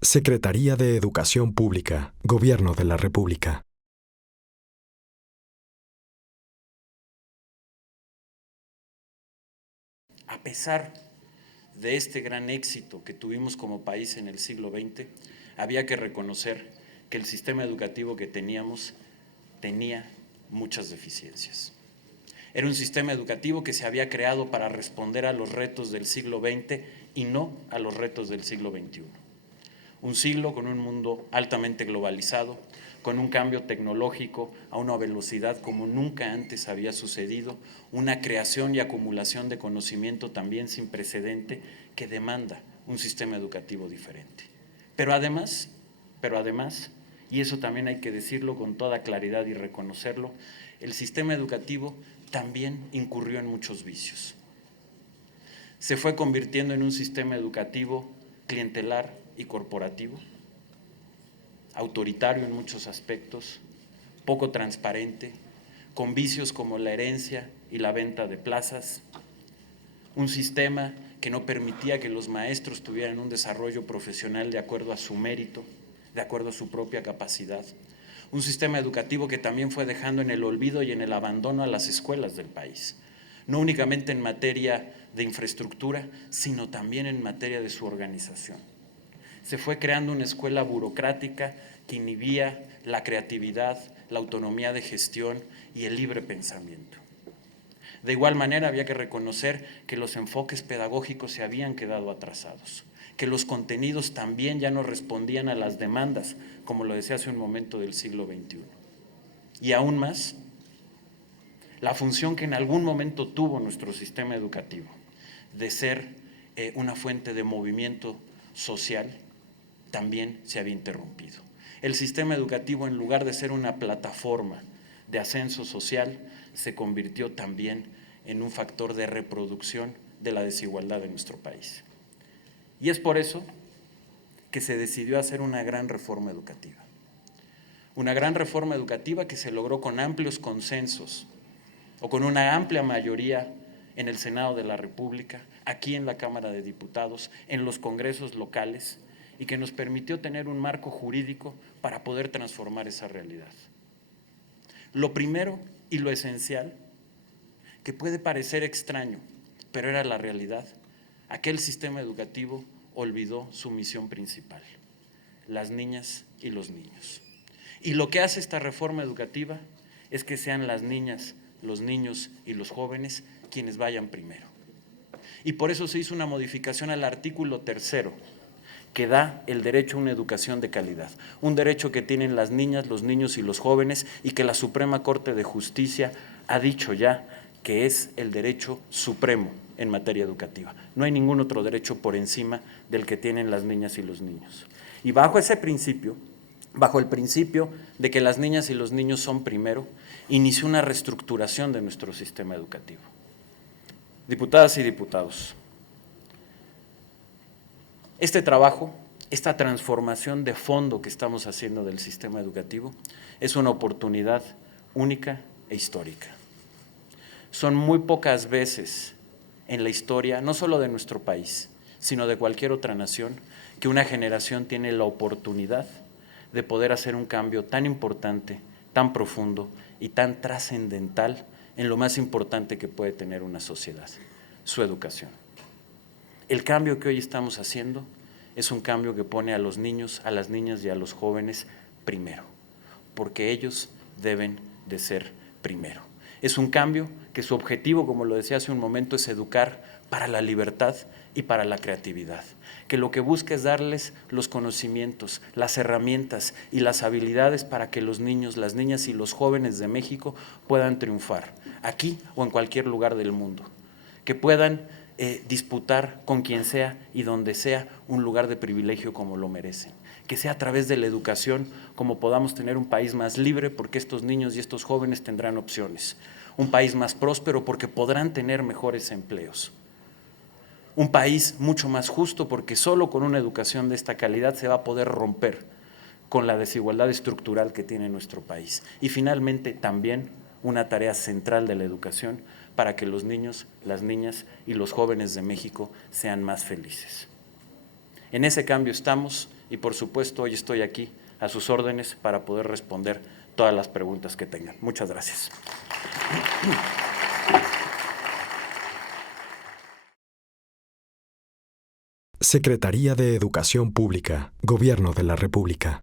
Secretaría de Educación Pública, Gobierno de la República. A pesar de este gran éxito que tuvimos como país en el siglo XX, había que reconocer que el sistema educativo que teníamos tenía muchas deficiencias. Era un sistema educativo que se había creado para responder a los retos del siglo XX y no a los retos del siglo XXI. Un siglo con un mundo altamente globalizado, con un cambio tecnológico a una velocidad como nunca antes había sucedido, una creación y acumulación de conocimiento también sin precedente que demanda un sistema educativo diferente. Pero además, y eso también hay que decirlo con toda claridad y reconocerlo, el sistema educativo también incurrió en muchos vicios. Se fue convirtiendo en un sistema educativo clientelar y corporativo, autoritario en muchos aspectos, poco transparente, con vicios como la herencia y la venta de plazas, un sistema que no permitía que los maestros tuvieran un desarrollo profesional de acuerdo a su mérito, de acuerdo a su propia capacidad, un sistema educativo que también fue dejando en el olvido y en el abandono a las escuelas del país, no únicamente en materia de infraestructura, sino también en materia de su organización. Se fue creando una escuela burocrática que inhibía la creatividad, la autonomía de gestión y el libre pensamiento. De igual manera, había que reconocer que los enfoques pedagógicos se habían quedado atrasados, que los contenidos también ya no respondían a las demandas, como lo decía hace un momento, del siglo XXI. Y aún más, la función que en algún momento tuvo nuestro sistema educativo de ser una fuente de movimiento social también se había interrumpido. El sistema educativo, en lugar de ser una plataforma de ascenso social, se convirtió también en un factor de reproducción de la desigualdad de nuestro país. Y es por eso que se decidió hacer una gran reforma educativa. Una gran reforma educativa que se logró con amplios consensos o con una amplia mayoría en el Senado de la República, aquí en la Cámara de Diputados, en los congresos locales, y que nos permitió tener un marco jurídico para poder transformar esa realidad. Lo primero y lo esencial, que puede parecer extraño, pero era la realidad, aquel sistema educativo olvidó su misión principal: las niñas y los niños. Y lo que hace esta reforma educativa es que sean las niñas, los niños y los jóvenes quienes vayan primero. Y por eso se hizo una modificación al artículo 3º, que da el derecho a una educación de calidad, un derecho que tienen las niñas, los niños y los jóvenes, y que la Suprema Corte de Justicia ha dicho ya que es el derecho supremo en materia educativa. No hay ningún otro derecho por encima del que tienen las niñas y los niños. Y bajo ese principio, bajo el principio de que las niñas y los niños son primero, inició una reestructuración de nuestro sistema educativo. Diputadas y diputados, este trabajo, esta transformación de fondo que estamos haciendo del sistema educativo, es una oportunidad única e histórica. Son muy pocas veces en la historia, no solo de nuestro país, sino de cualquier otra nación, que una generación tiene la oportunidad de poder hacer un cambio tan importante, tan profundo y tan trascendental en lo más importante que puede tener una sociedad: su educación. El cambio que hoy estamos haciendo es un cambio que pone a los niños, a las niñas y a los jóvenes primero, porque ellos deben de ser primero. Es un cambio que su objetivo, como lo decía hace un momento, es educar para la libertad y para la creatividad, que lo que busca es darles los conocimientos, las herramientas y las habilidades para que los niños, las niñas y los jóvenes de México puedan triunfar, aquí o en cualquier lugar del mundo, que puedan disputar con quien sea y donde sea un lugar de privilegio como lo merecen, que sea a través de la educación como podamos tener un país más libre, porque estos niños y estos jóvenes tendrán opciones, un país más próspero porque podrán tener mejores empleos, un país mucho más justo porque solo con una educación de esta calidad se va a poder romper con la desigualdad estructural que tiene nuestro país. Y finalmente también una tarea central de la educación para que los niños, las niñas y los jóvenes de México sean más felices. En ese cambio estamos y, por supuesto, hoy estoy aquí a sus órdenes para poder responder todas las preguntas que tengan. Muchas gracias. Secretaría de Educación Pública, Gobierno de la República.